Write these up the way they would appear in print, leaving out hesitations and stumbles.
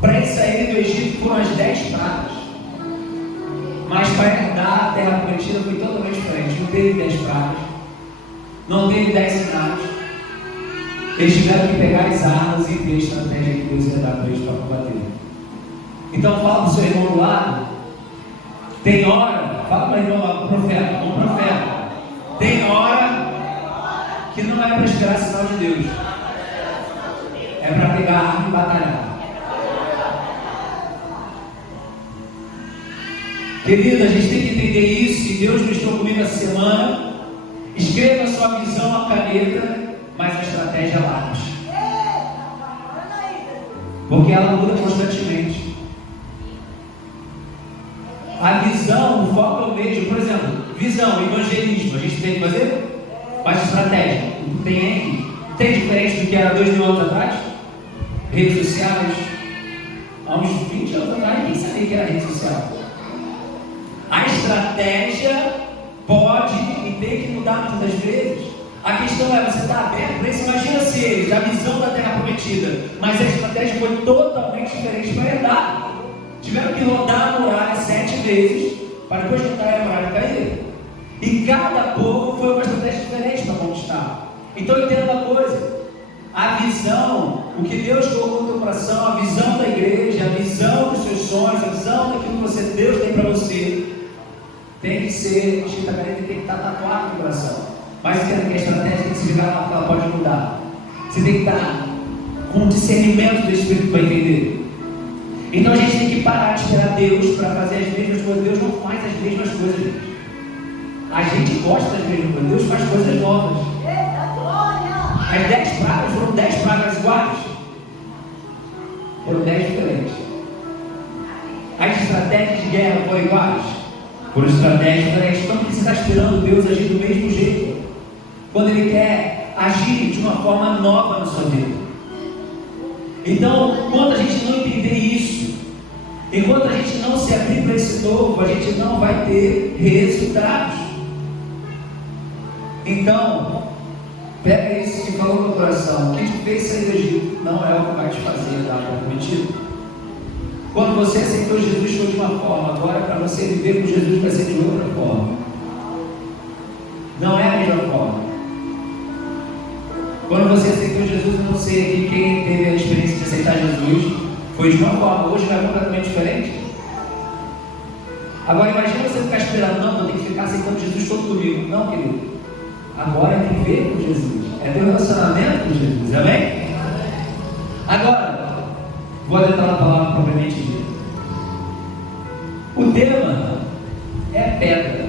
Para ele sair do Egito foram as 10 pragas. Mas para herdar a terra prometida foi totalmente diferente. Não teve 10 pragas, não teve 10 sinais. Eles tiveram que pegar as armas e ver a estratégia que Deus ia dar para eles para combater. Então fala para o seu irmão do lado. Tem hora, fala para o irmão lá, profeta, tem hora que não é para esperar sinal de Deus, é para pegar a arma e batalhar. Querido, a gente tem que entender isso. E Deus mostrou comigo essa semana. Escreva sua visão à caneta, mas a estratégia é lápis, porque ela muda constantemente. A visão, o foco é o mesmo. Por exemplo, visão, evangelismo, a gente tem que fazer, mas estratégia não tem aqui. Tem diferente do que era 2000 anos atrás? Redes sociais, há uns 20 anos atrás, ninguém sabia que era rede social. A estratégia pode e tem que mudar muitas vezes. A questão é, você está aberto para isso? Imagina se eles, a visão da terra prometida, mas a estratégia foi totalmente diferente para herdar. Tiveram que rodar a muralha 7 vezes para depois juntar a muralha cair. E cada povo foi uma estratégia diferente para conquistar. Então entenda uma coisa: a visão, o que Deus colocou no teu coração, a visão da igreja, a visão dos seus sonhos, a visão daquilo que Deus tem para você, tem que ser escrita na caneta e tem que estar tatuado no coração. Mas entenda que a estratégia tem que se ligar lá, porque ela pode mudar. Você tem que estar com o discernimento do Espírito para entender. Então a gente tem que parar de esperar Deus para fazer as mesmas coisas. Deus não faz as mesmas coisas, gente. A gente gosta das mesmas coisas. Deus faz coisas novas. As 10 pragas foram 10 pragas iguais? Foram 10 diferentes. As estratégias de guerra foram iguais? Foram estratégias diferentes. Então por que você está esperando Deus agir do mesmo jeito, quando Ele quer agir de uma forma nova na sua vida? Então, quando a gente não entender isso, enquanto a gente não se abrir para esse novo, a gente não vai ter resultados. Então, pega isso que falou no coração. O que te fez sair do Egito não é o que vai te fazer dar o prometido. Quando você aceitou Jesus foi de uma forma, agora para você viver com Jesus vai ser de outra forma. Não é a mesma forma. Quando você aceitou Jesus, eu não sei aqui quem teve a experiência de aceitar Jesus foi de uma forma, hoje não é completamente diferente. Agora imagina você ficar esperando, não, eu tenho que ficar aceitando Jesus todo domingo. Não, querido, agora é viver com Jesus, é ter um relacionamento com Jesus, amém? Agora, vou adentrar na palavra propriamente dita. O tema é pedra.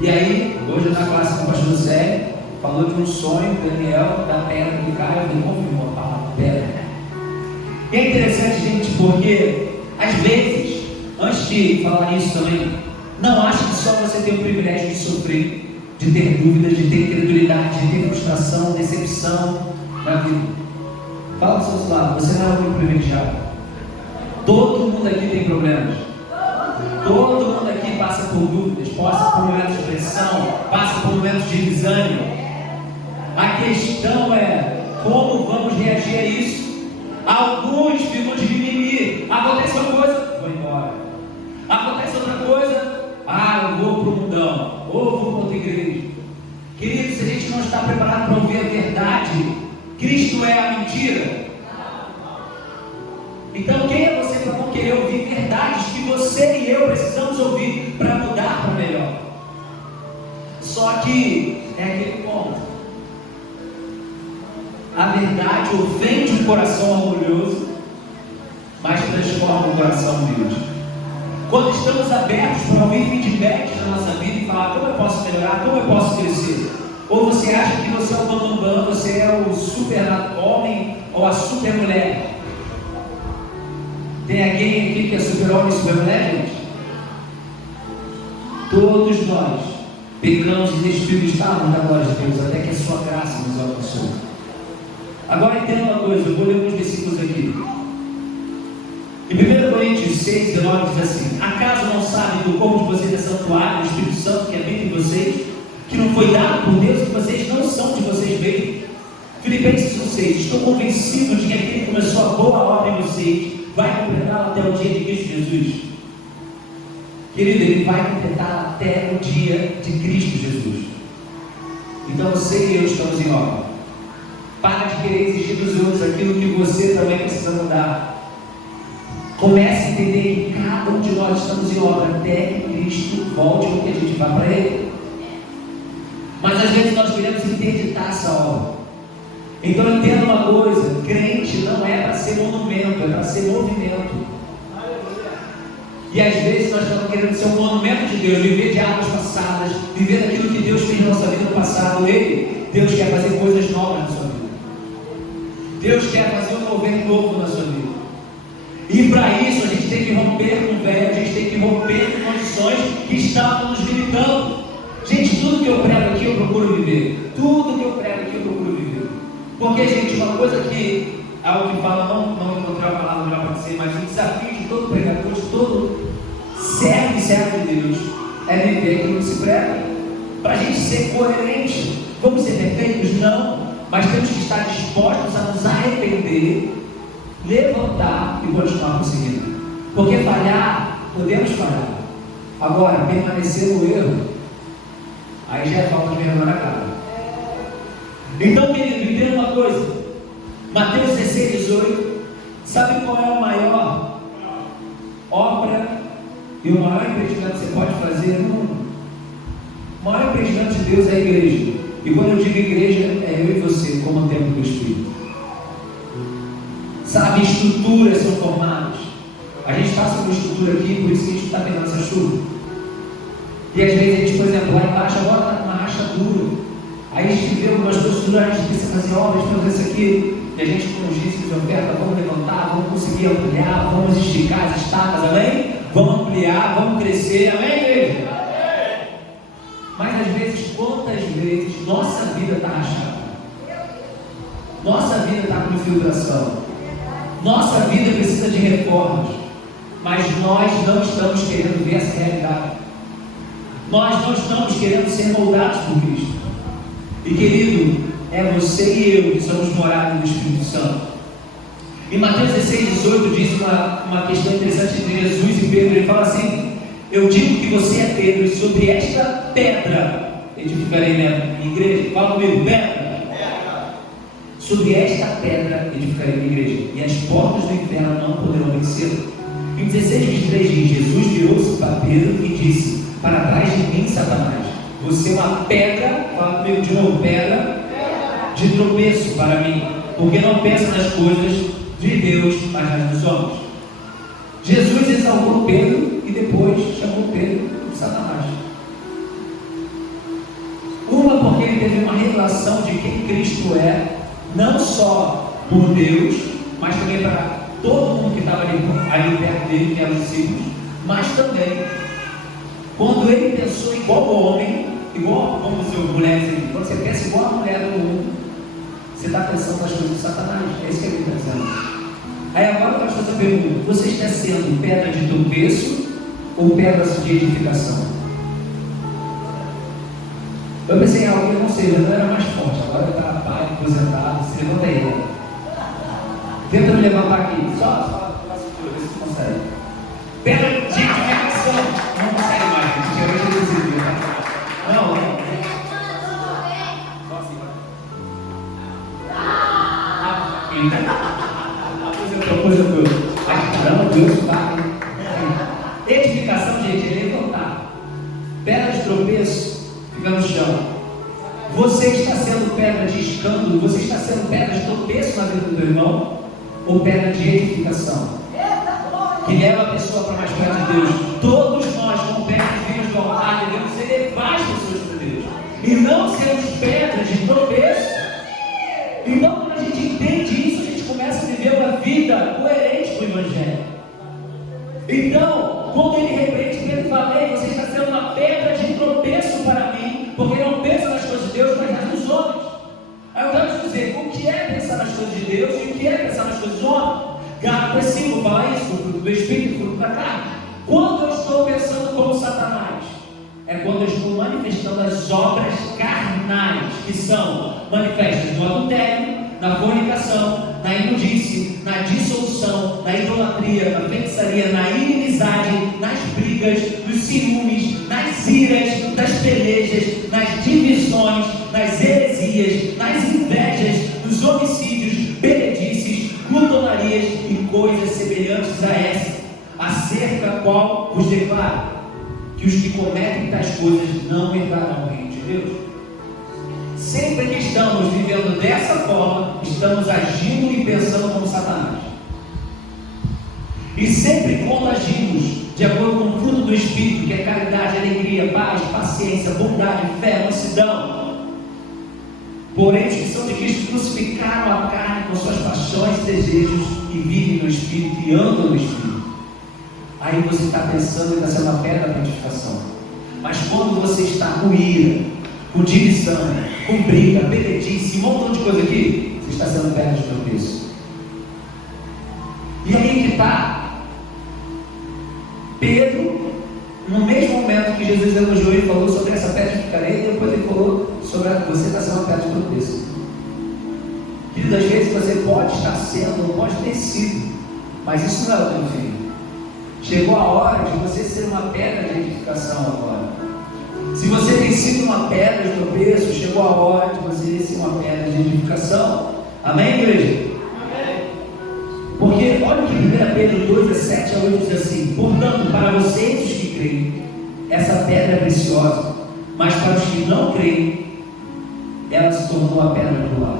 E aí, hoje na classe com o pastor Zé, falou de um sonho, Daniel, da pedra que cai, ele confirmou a palavra pedra. E é interessante, gente, porque às vezes, antes de falar isso também, não acho que só você tem o privilégio de sofrer, de ter dúvidas, de ter incredulidade, de ter frustração, decepção na vida. Fala para os seus lados, você não é o único privilegiado. Todo mundo aqui tem problemas. Todo mundo aqui passa por dúvidas, passa por momentos de pressão, passa por momentos de desânimo. A questão é como vamos reagir a isso. Alguns ficam de mimimi. Acontece uma coisa, vou embora. Acontece outra coisa, eu vou para o mundão, ou vou para outra igreja. Querido, se a gente não está preparado para ouvir a verdade, Cristo é a mentira. Então quem é você para não querer ouvir verdades que você e eu precisamos ouvir para mudar para melhor? Só que é aquele ponto. A verdade ofende o coração orgulhoso, mas transforma o coração humilde. Quando estamos abertos para ouvir feedbacks na nossa vida e falar como eu posso melhorar, como eu posso crescer, ou você acha que você é o bambambam, você é o super homem ou a super mulher? Tem alguém aqui que é super homem e super mulher, gente? Todos nós pecamos e destruímos estamos na glória de Deus, até que a sua graça nos alcançou. Agora entenda uma coisa, eu vou ler alguns versículos aqui. Em 1 Coríntios 6, 19 diz assim: acaso não sabem do corpo de vocês é santuário do Espírito Santo que habita em vocês, que não foi dado por Deus, que vocês não são de vocês mesmos? Filipenses 1,6: estou convencido de que aquele que começou a boa 6, vai completá-la até o dia de Cristo Jesus. Querido, Ele vai completá-la até o dia de Cristo Jesus. Então você e eu estamos em obra. Para de querer exigir dos outros aquilo que você também precisa mudar. Comece a entender que cada um de nós estamos em obra até que Cristo volte ou que a gente vá para Ele. Mas às vezes nós queremos interditar essa obra. Então entenda uma coisa: crente não é para ser monumento, é para ser movimento. E às vezes nós estamos querendo ser um monumento de Deus, viver de águas passadas, viver aquilo que Deus fez na nossa vida no passado. Deus quer fazer coisas novas na sua vida. Deus quer fazer um mover novo na sua vida. E para isso a gente tem que romper com o velho, a gente tem que romper com condições que estavam nos limitando. Gente, tudo que eu prego aqui eu procuro viver. Tudo que eu prego aqui eu procuro viver. Porque, gente, uma coisa que algo que fala, não encontrei a palavra melhor para dizer, mas o desafio de todo pregador, de todo servo e servo de Deus, é viver aquilo que se prega. Para a gente ser coerente. Vamos ser perfeitos? Não. Mas temos que estar dispostos a nos arrepender, levantar e continuar prosseguindo. Porque falhar, podemos falhar. Agora, permanecer no erro, aí já é falta de vergonha na cara. Então, querido, entenda uma coisa. Mateus 16, 18. Sabe qual é a maior obra e o maior impedimento que você pode fazer no mundo? O maior impedimento de Deus é a igreja. E quando eu digo igreja, é eu e você, como templo do Espírito. Sabe, estruturas são formadas. A gente passa uma estrutura aqui, por isso que a gente está vendo essa chuva. E às vezes a gente, por exemplo, lá embaixo agora está com uma rachadura. Aí a gente vê algumas coisas, a gente precisa fazer obras, fazer isso aqui. E a gente, com os dízimos de oferta, vamos levantar, vamos conseguir ampliar, vamos esticar as estacas, amém? Vamos ampliar, vamos crescer, amém, igreja? Mas às vezes, quantas vezes nossa vida está rachada? Nossa vida está com infiltração. Nossa vida precisa de reformas. Mas nós não estamos querendo ver essa realidade. Nós não estamos querendo ser moldados por Cristo. E querido, é você e eu que somos morados do Espírito Santo. Em Mateus 16, 18 diz uma questão interessante entre Jesus e Pedro. Ele fala assim: eu digo que você é Pedro, e sobre esta pedra edificarei minha igreja. Fala comigo, pedra. Sobre esta pedra edificarei minha igreja, e as portas do inferno não poderão vencê-la. Em 16, 23 diz: Jesus virou-se para Pedro e disse: para trás de mim, Satanás, você é uma pedra, fala comigo de novo, pedra de tropeço para mim, porque não pensa nas coisas de Deus, mas nas dos homens. Jesus exaltou Pedro e depois chamou Pedro de Satanás. Uma, porque ele teve uma revelação de quem Cristo é, não só por Deus, mas também para todo mundo que estava ali perto dele, que eram os discípulos, mas também, quando ele pensou igual ao homem, igual como os seus mulheres aqui, quando você pensa igual a mulher do mundo, você está pensando nas coisas de Satanás. É isso que ele está dizendo. Aí agora eu faço essa pergunta: você está sendo pedra de tropeço ou pedra de edificação? Eu pensei em algo que eu não sei, mas eu era mais forte. Agora eu estava pai, aposentado. Se levanta aí, né? Tenta me levantar aqui. Só ver se você consegue. Pedra de edificação. Não consegue mais, a gente é reduzido, né? Não. Aposentou. Mas caramba, Deus vai. Edificação, gente, é levantar. Pedra de tropeço fica no chão. Você está sendo pedra de escândalo? Você está sendo pedra de tropeço na vida do teu irmão? Ou pedra de edificação? Que leva a pessoa para mais perto de Deus. Todos nós, como pedras vivas do altar, devemos elevar as pessoas para Deus. E não sermos pedras de tropeço. Então, quando a gente entende isso, a gente começa a viver uma vida coerente com o Evangelho. Então, quando ele repreende, Pedro fala: ei, você está sendo uma pedra de tropeço para mim, porque não pensa nas coisas de Deus, mas nas dos homens. Aí eu quero te dizer, o que é pensar nas coisas de Deus e o que é pensar nas coisas dos homens? Gálatas 5 fala isso, o fruto do Espírito, o fruto da carne. Quando eu estou pensando como Satanás, é quando eu estou manifestando as obras carnais, que são manifestas no adultério, na fornicação, na imundície, na dissolução, na idolatria, na feitiçaria, na inimizade, nas brigas, nos ciúmes, nas iras, nas pelejas, nas divisões, nas heresias, nas invejas, nos homicídios, benedices, glutonarias e coisas semelhantes a essa, acerca da qual vos declaro que os que cometem tais coisas não entrarão no reino de Deus. Sempre que estamos vivendo dessa forma, estamos agindo e pensando como Satanás. E sempre quando agimos de acordo com o fruto do Espírito, que é caridade, alegria, paz, paciência, bondade, fé, mansidão, porém os que são de Cristo crucificaram a carne com suas paixões e desejos e vivem no Espírito e andam no Espírito. Aí você está pensando que vai ser uma pedra para edificação. Mas quando você está com ira, com divisão, com briga, benedice, um montão de coisa aqui, você está sendo pedra de tropeço. E aí que está Pedro, no mesmo momento que Jesus elogiou e falou sobre essa pedra de ficarei, depois ele falou sobre você está sendo uma pedra de tropeço. Querido, às vezes você pode estar sendo, ou pode ter sido, mas isso não é o teu filho. Chegou a hora de você ser uma pedra de edificação agora. Se você tem sido uma pedra de tropeço, chegou a hora de você ser uma pedra de edificação. Amém, igreja? Amém. Porque olha o que 1 Pedro 2, 7 a 8 diz assim: portanto, para vocês os que creem, essa pedra é preciosa, mas para os que não creem, ela se tornou a pedra angular.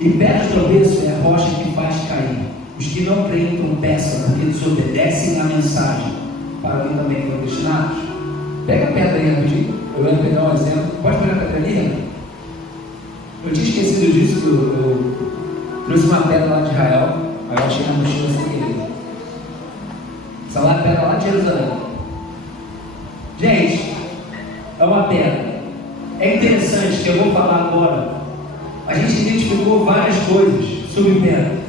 E pedra de tropeço é a rocha que faz cair. Os que não creem tropeçam porque desobedecem à mensagem, para que também foram destinados. Pega a pedra aí rapidinho. Eu ia pegar um exemplo. Pode pegar a pedra ali? Eu tinha esquecido disso. Eu trouxe uma pedra lá de Israel. Aí eu achei na mochila sem querer. Essa lá é pedra lá de Jerusalém. Gente, é uma pedra. É interessante que eu vou falar agora. A gente identificou várias coisas sobre pedra.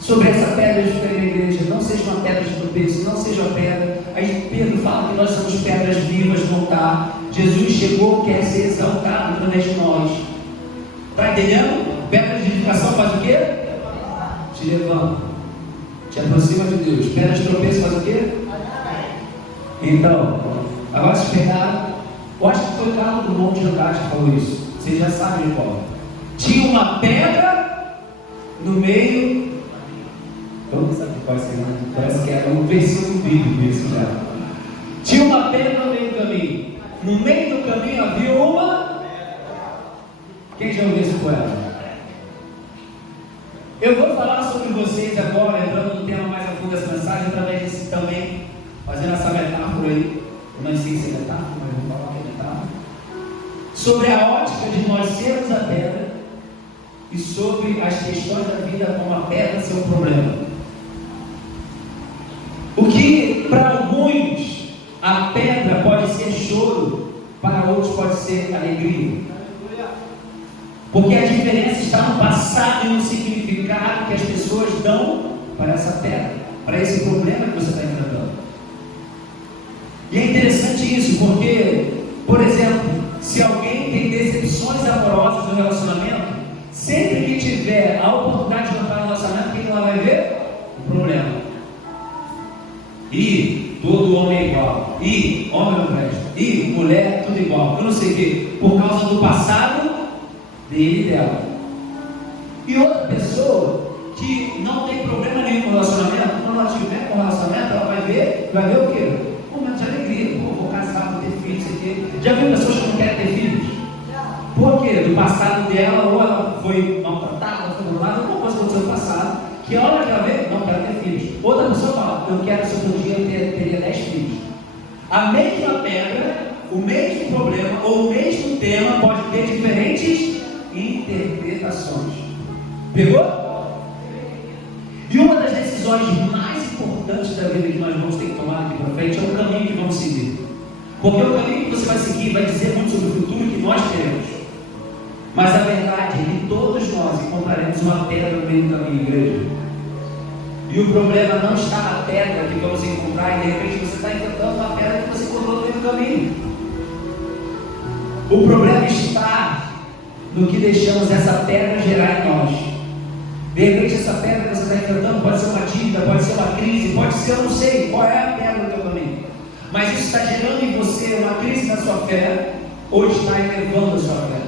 Sobre essa pedra de ficar na igreja, não seja uma pedra de tropeço, não seja uma pedra. Aí Pedro fala que nós somos pedras vivas no altar. Jesus chegou, quer ser exaltado através de nós. Está entendendo? Pedra de edificação faz o quê? Te levanta, te aproxima de Deus. Pedra de tropeço faz o quê? Então, agora se pegar, eu acho que foi o Carlos do Monte Jandarte que falou isso. Vocês já sabem qual. Tinha uma pedra no meio. Vamos saber qual é, parece que era um versículo bíblico isso já. Tinha uma pedra no meio do caminho. No meio do caminho havia uma. Quem já ouviu esse poema? Eu vou falar sobre vocês agora, entrando no tema mais a fundo dessa mensagem, através desse também, fazendo essa metáfora aí. Eu não sei se é metáfora, mas eu vou falar que é metáfora. Sobre a ótica de nós sermos a pedra e sobre as questões da vida como a pedra ser um problema. O que para alguns a pedra pode ser choro, para outros pode ser alegria. Porque a diferença está no passado e no significado que as pessoas dão para essa pedra, para esse problema que você está enfrentando. E é interessante isso, porque, por exemplo, se alguém tem decepções amorosas no relacionamento, sempre que tiver a oportunidade de entrar no relacionamento, quem ela vai ver? O problema. E todo homem é igual. E homem não presta. E mulher, tudo igual. Eu não sei o que. Por causa do passado dele e dela. E outra pessoa que não tem problema nenhum com o relacionamento, quando ela tiver com o relacionamento, ela vai ver o quê? Um momento de alegria. Pô, vou casar, vou ter filhos, isso aqui. Já viu pessoas que não querem ter filhos? Por quê? Do passado dela, ou ela foi maltratada, ou foi violada, alguma coisa aconteceu no passado, que a hora que ela vê, não quero ter filhos. Outra pessoa fala, eu quero, se eu podia, teria 10 filhos. A mesma pedra, o mesmo problema, ou o mesmo tema, pode ter diferentes interpretações. Pegou? E uma das decisões mais importantes da vida que nós vamos ter que tomar aqui para frente é o caminho que vamos seguir. Porque o caminho que você vai seguir vai dizer muito sobre o futuro que nós teremos. Mas a verdade é que todos nós encontraremos uma pedra no meio do caminho, igreja. E o problema não está na pedra que vamos encontrar, e de repente você está enfrentando uma pedra que você encontrou no meio do caminho. O problema está no que deixamos essa pedra gerar em nós. De repente essa pedra que você está enfrentando, pode ser uma dívida, pode ser uma crise, pode ser, eu não sei qual é a pedra do teu caminho, mas isso está gerando em você uma crise na sua fé, ou está elevando a sua fé?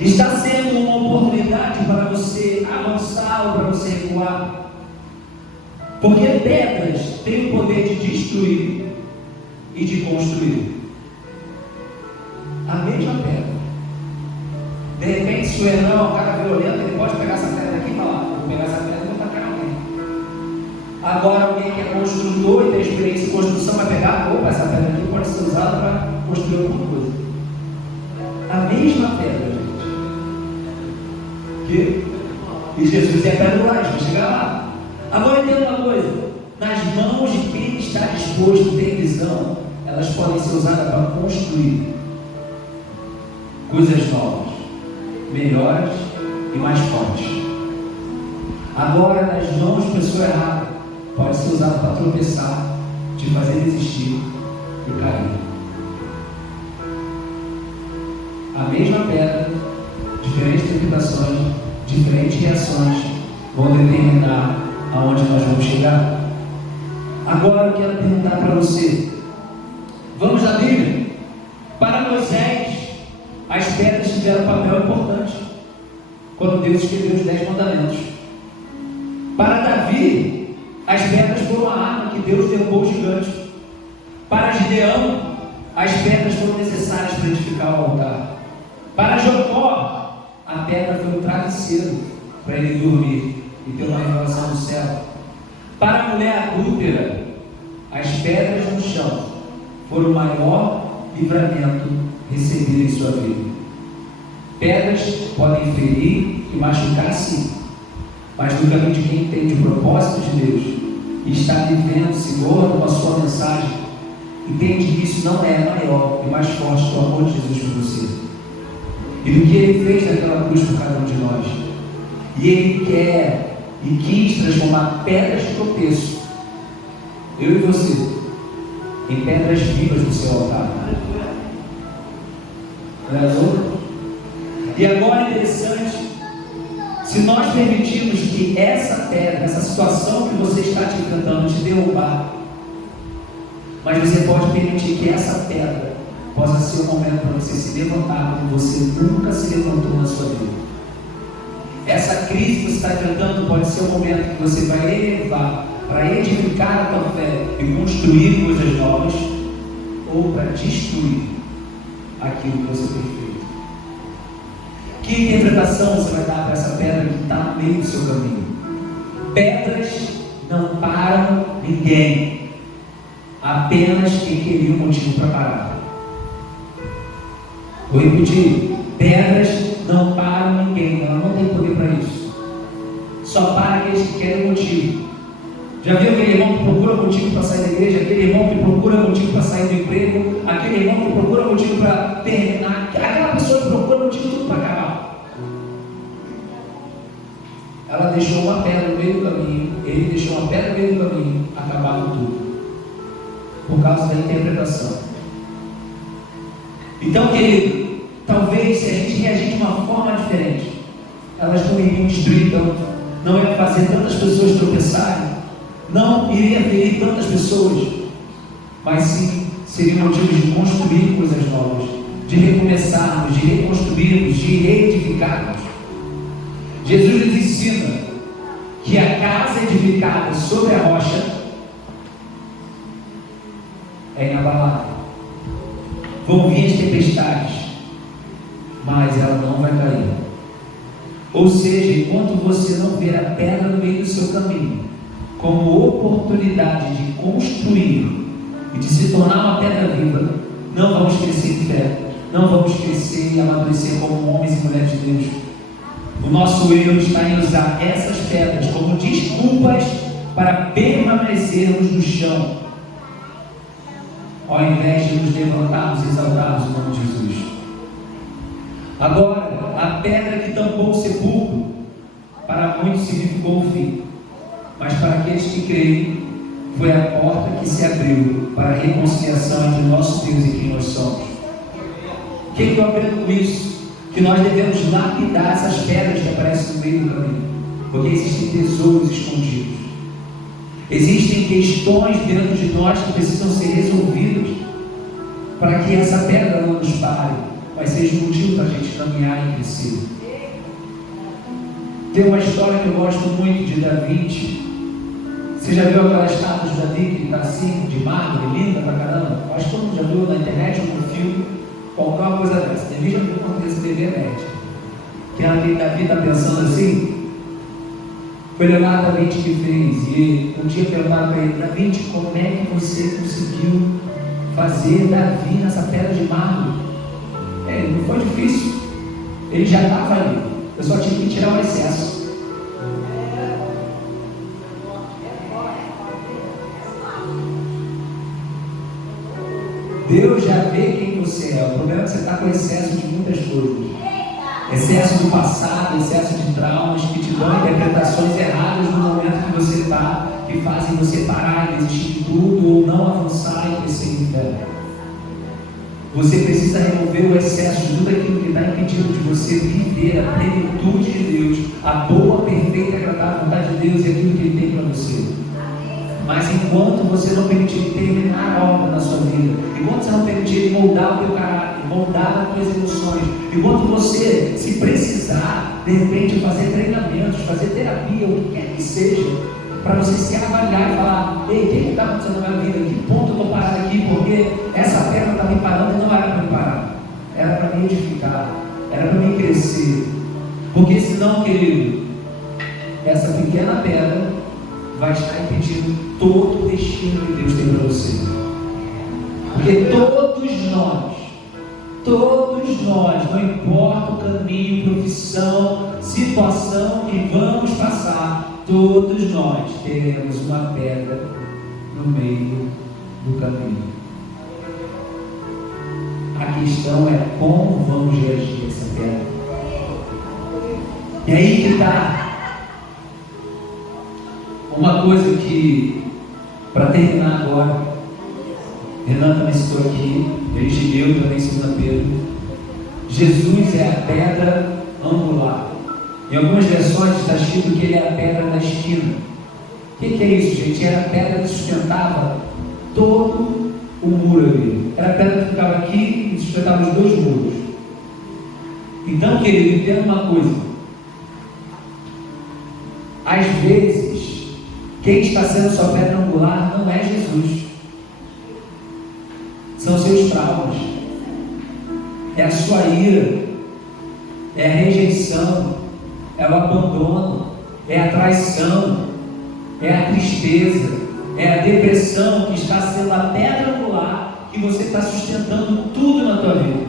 Está sendo uma oportunidade para você avançar ou para você recuar? Porque pedras têm o poder de destruir e de construir. A mesma pedra. De repente, se o Hernan é um cara violento, ele pode pegar essa pedra aqui e falar: vou pegar essa pedra e vou tacar em alguém. Agora, alguém que é construtor e tem experiência em construção vai pegar: opa, essa pedra aqui pode ser usada para construir alguma coisa. A mesma pedra, gente. E Jesus é a pedra do lado, vai chegar lá. Agora entenda uma coisa: nas mãos de quem está disposto, tem visão, elas podem ser usadas para construir coisas novas, melhores e mais fortes. Agora, nas mãos de pessoa errada, pode ser usada para tropeçar, te fazer desistir e cair. A mesma pedra, diferentes interpretações, diferentes reações vão determinar aonde nós vamos chegar. Agora eu quero perguntar para você, vamos à Bíblia. Para Moisés, as pedras tiveram um papel importante quando Deus escreveu os 10 mandamentos. Para Davi, as pedras foram a arma que Deus derrubou o gigante. Para Gideão, as pedras foram necessárias para edificar o altar. Para Jacó, a pedra foi um travesseiro para ele dormir e ter uma revelação do céu. Para a mulher adúltera, as pedras no chão foram o maior livramento recebido em sua vida. Pedras podem ferir e machucar, sim, mas no caminho de quem entende o propósito de Deus e está vivendo, segundo com a sua mensagem, entende que isso não é maior e mais forte que o amor de Jesus por você e do que Ele fez naquela cruz por cada um de nós. E Ele quer e quis transformar pedras de tropeço, eu e você, em pedras vivas no seu altar. E agora é interessante, se nós permitirmos que essa pedra, essa situação que você está te enfrentando, te derrubar, mas você pode permitir que essa pedra possa ser um momento para você se levantar como você nunca se levantou na sua vida. Essa crise que você está enfrentando pode ser um momento que você vai elevar para edificar a tua fé e construir coisas novas, ou para destruir aquilo que você tem feito. Que interpretação você vai dar para essa pedra que está no meio do seu caminho? Pedras não param ninguém, apenas quem queria um motivo para parar. Vou repetir: pedras não param ninguém, ela não tem poder para isso. Só para aqueles que querem um motivo. Já viu aquele irmão que procura motivo para sair da igreja? Aquele irmão que procura motivo para sair do emprego? Aquele irmão que procura motivo para terminar? Aquela pessoa que procura motivo tudo para acabar. Ela deixou uma pedra no meio do caminho, ele deixou uma pedra no meio do caminho, acabaram tudo. Por causa da interpretação. Então, querido, talvez se a gente reagir de uma forma diferente, elas não iriam destruir tanto, não iam fazer tantas pessoas tropeçarem, não iria ferir tantas pessoas, mas sim seriam motivos de construir coisas novas, de recomeçarmos, de reconstruirmos, de reedificarmos. Jesus nos ensina que a casa edificada sobre a rocha é inabalável. Vão vir as tempestades, mas ela não vai cair. Ou seja, enquanto você não ver a pedra no meio do seu caminho como oportunidade de construir e de se tornar uma pedra viva, não vamos crescer em fé, não vamos crescer e amadurecer como homens e mulheres de Deus. O nosso erro está em usar essas pedras como desculpas para permanecermos no chão, ao invés de nos levantarmos e exaltarmos o nome de Jesus. Agora, a pedra que tampou o sepulcro, para muitos significou o fim, mas para aqueles que creem, foi a porta que se abriu para a reconciliação entre nosso Deus e quem nós somos. O que eu aprendo com isso? Que nós devemos lapidar essas pedras que aparecem no meio do caminho. Porque existem tesouros escondidos. Existem questões dentro de nós que precisam ser resolvidas para que essa pedra não nos pare, mas seja um motivo para a gente caminhar e crescer. Tem uma história que eu gosto muito de Davi. Você já viu aquela estátua de Davi que está assim, de mármore, linda pra caramba? Acho que todo mundo já viu na internet ou no filme, qualquer uma coisa dessa. Davi já viu quando esse TV médio. Que Davi está pensando assim. Foi Leonardo da Vinci que fez, e um dia perguntaram para ele: Da Vinci, como é que você conseguiu fazer Davi nessa pedra de mármore? Não foi difícil, ele já estava ali, eu só tinha que tirar o excesso. Deus já vê quem você é. O problema é que você está com excesso de muitas coisas. Excesso do passado, excesso de traumas que te dão interpretações erradas no momento que você está, que fazem você parar e desistir de tudo ou não avançar e crescer em fé. Você precisa remover o excesso de tudo aquilo que está impedindo de você viver a plenitude de Deus, a boa, perfeita e agradável vontade de Deus e aquilo que Ele tem para você. Mas enquanto você não permitir terminar a obra na sua vida, enquanto você não permitir moldar o teu caráter, moldar as tuas emoções, enquanto você, se precisar, de repente fazer treinamentos, fazer terapia, o que quer que seja, para você se avaliar e falar: ei, o que está acontecendo na minha vida? Que ponto eu estou parado aqui? Porque essa pedra está me parando e não era para me parar, era para me edificar, era para me crescer. Porque senão, querido, essa pequena pedra vai estar impedindo todo o destino que Deus tem para você. Porque todos nós, não importa o caminho, profissão, situação que vamos passar, todos nós teremos uma pedra no meio do caminho. A questão é como vamos reagir a essa pedra. E aí que está uma coisa que, para terminar agora, Renan também citou aqui, eu também cito a Pedro. Jesus é a pedra angular. Em algumas versões está escrito que ele é a pedra da esquina. O que é isso, gente? Era a pedra que sustentava todo o muro ali. Era a pedra que ficava aqui e sustentava os dois muros. Então, querido, entenda uma coisa. Às vezes, quem está sendo sua pedra angular não é Jesus. São seus traumas. É a sua ira. É a rejeição. É o abandono. É a traição. É a tristeza. É a depressão que está sendo a pedra angular que você está sustentando tudo na tua vida.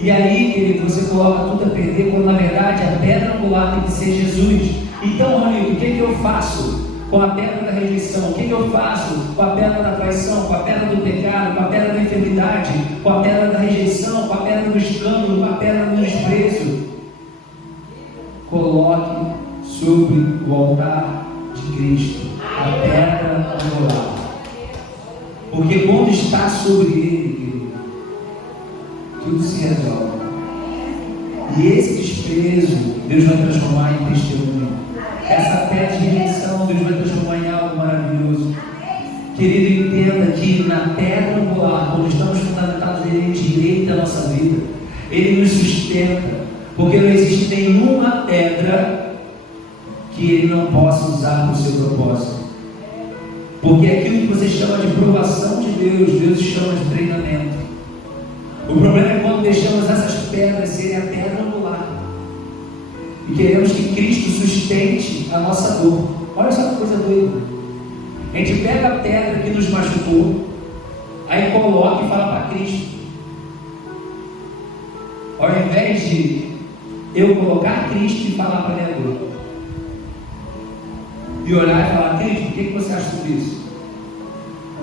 E aí, querido, você coloca tudo a perder, quando na verdade a pedra angular tem que ser Jesus. Então, amigo, o que eu faço com a pedra da rejeição? O que eu faço com a pedra da traição, com a pedra do pecado, com a pedra da enfermidade, com a pedra da rejeição, com a pedra do escândalo, com a pedra do desprezo? Coloque sobre o altar de Cristo a pedra angular. Porque quando está sobre ele, querido, tudo se resolve. E esse desprezo, Deus vai transformar em testemunho. Essa pedra de rejeição, Deus vai transformar em algo maravilhoso. Querido, entenda que na pedra angular, quando estamos fundamentados nele, direito da nossa vida, ele nos sustenta, porque não existe nenhuma pedra que ele não possa usar para o seu propósito. Porque aquilo que você chama de provação de Deus, Deus chama de treinamento. O problema é quando deixamos essas pedras serem a pedra angular e queremos que Cristo sustente a nossa dor. Olha só que coisa doida. A gente pega a pedra que nos machucou, aí coloca e fala para Cristo. Ao invés de eu colocar Cristo e falar para a minha dor, e olhar e falar: Cristo, o que você acha sobre isso?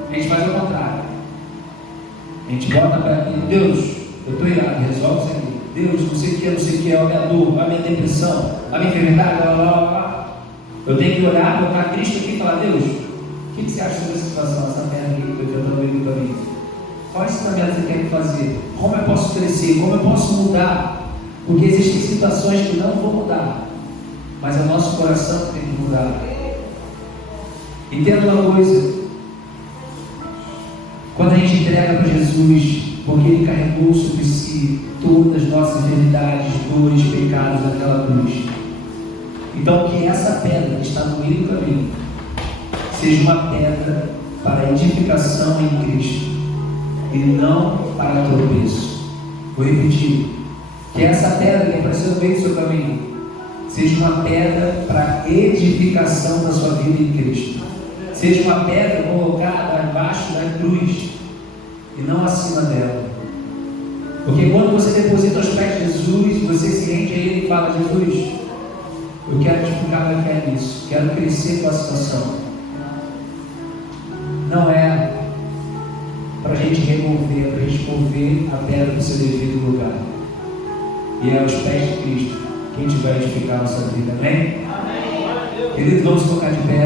A gente faz o contrário. A gente bota para ele: Deus, eu estou irado, resolve isso aqui. Deus, não sei o que é, a minha dor, a minha depressão, a minha enfermidade, blá, blá, blá. Eu tenho que olhar, colocar Cristo aqui e falar: Deus, o que você acha sobre essa situação, essa merda aqui que eu estou enfrentando para mim? Qual ensinamento você quer fazer? Como eu posso crescer? Como eu posso mudar? Porque existem situações que não vão mudar. mas é o nosso coração que tem que mudar. Entenda uma coisa: quando a gente entrega para Jesus, porque Ele carregou sobre si todas as nossas enfermidades, dores, pecados naquela cruz, então que essa pedra que está no meio do caminho seja uma pedra para edificação em Cristo e não para tropeço. Vou repetir: que essa pedra que apareceu no meio do seu caminho seja uma pedra para edificação da sua vida em Cristo, seja uma pedra colocada abaixo da cruz e não acima dela. Porque quando você deposita aos pés de Jesus, você se rende a Ele e fala: Jesus, eu quero edificar minha fé nisso, quero crescer com a situação. Não é para a gente remover, é para a gente mover a pedra para o seu devido lugar. E é aos pés de Cristo que a gente vai edificar a nossa vida. Amém? Amém. Queridos, vamos tocar de pé.